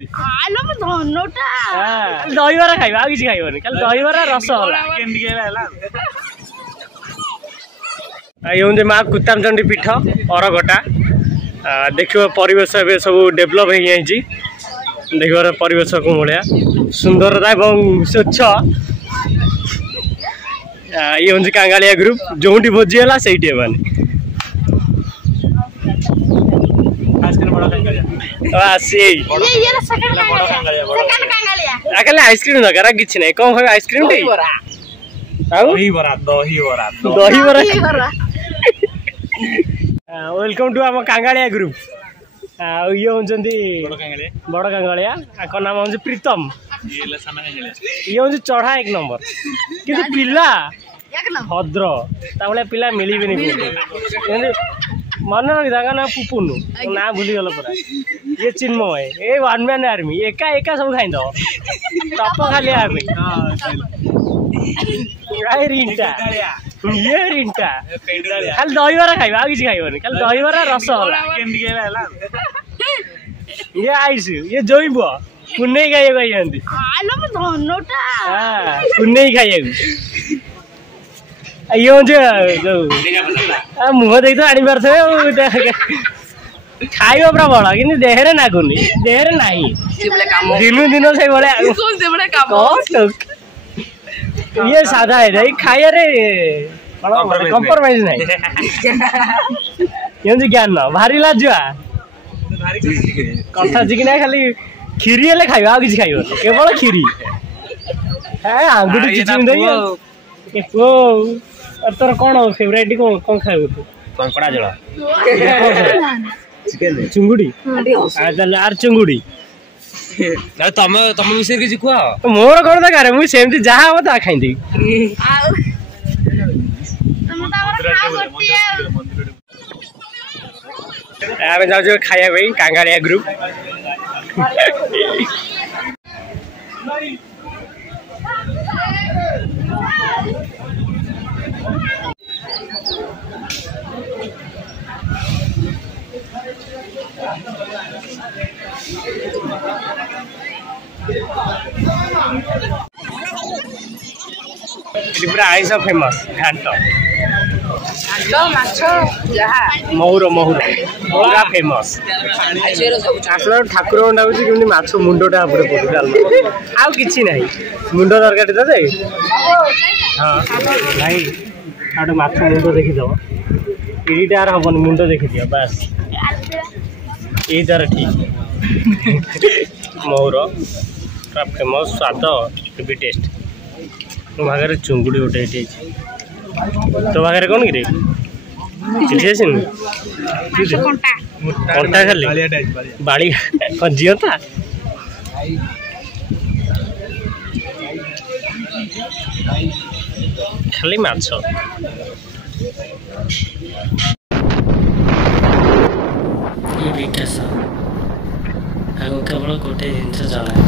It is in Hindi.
आलो म धनटा दहीबरा खाइबा आ किछि खाइबनी खाली दहीबरा रसगोल्ला कैंडी केला हला ये माँ कुतामचंडी पीठ अरगटा देखिए परिवेश ए सब डेभलप हो देखिए परिवेश को भाया सुंदरता और स्वच्छ ये हूँ कांगालिया ग्रुप जो भोजी है से आइसक्रीम दरकार कि ना कौन खाए आइसक्रीम वेलकम टू आम कांगालिया ग्रुप ये हूँ बड़ कांगालिया नाम हूँ प्रीतम ये हूँ चढ़ा एक नंबर कि पिला भद्र भाई पिला मिलबे मन रखी ना पुपुनु ना भूली गल पूरा ये चिन्मय ये वन मैन आर्मी एका एका सब खाई टप खाली आर्मी रिंटा ये रिंटा खाली दहीबरा खाइबा आ किछि खाइबनी खाली दहीबरा रसगोल्ला कैंडी केला हला ये आइस ये जोइब पुन्ने खाइए कहते आलो म धनटा पुन्ने खाइए ये मुह देख तो आनी पारे खाइब प्रबल कि देहरे नागुनि देहरे ना दिन दिन से ये साधा है खाइए कंप्रोमाइज ना ये ज्ञान भारी लाजुआ कथा चिकिना खाली खीरी हेल्ले खाइब आ कि खाइब केवल खीरी आंगुठी चिचिम तोर कौन फेवरेट कौन खाइब तू कंकड़ा जल चुंगुड़ी आर चुंगुड़ी तुम विषय किसी कह मोर कौन दरकार मुझे सेमती जहाँ हम ता खाई आम जाऊ खाया भाई कांगालिया ग्रुप पूरा आइस फेमस घाट महुर महुर पूरा फेमस आसला ठाकुर डाकुची माछ मुंडटा आउ कि ना मुंड दरकार दे हाँ भाई गोटे माछ मुंड देखीद इटार हेनी मुंड देखी दिया बास यही तार ठीक महुर पूरा फेमस स्वाद भी टेस्ट मो भागे चुंगुड़ी गोटे ये तो भागे कौन कि कंटा खाली बाड़ी जीता खाली माछ ये विकास केवल गोटे जिन जाना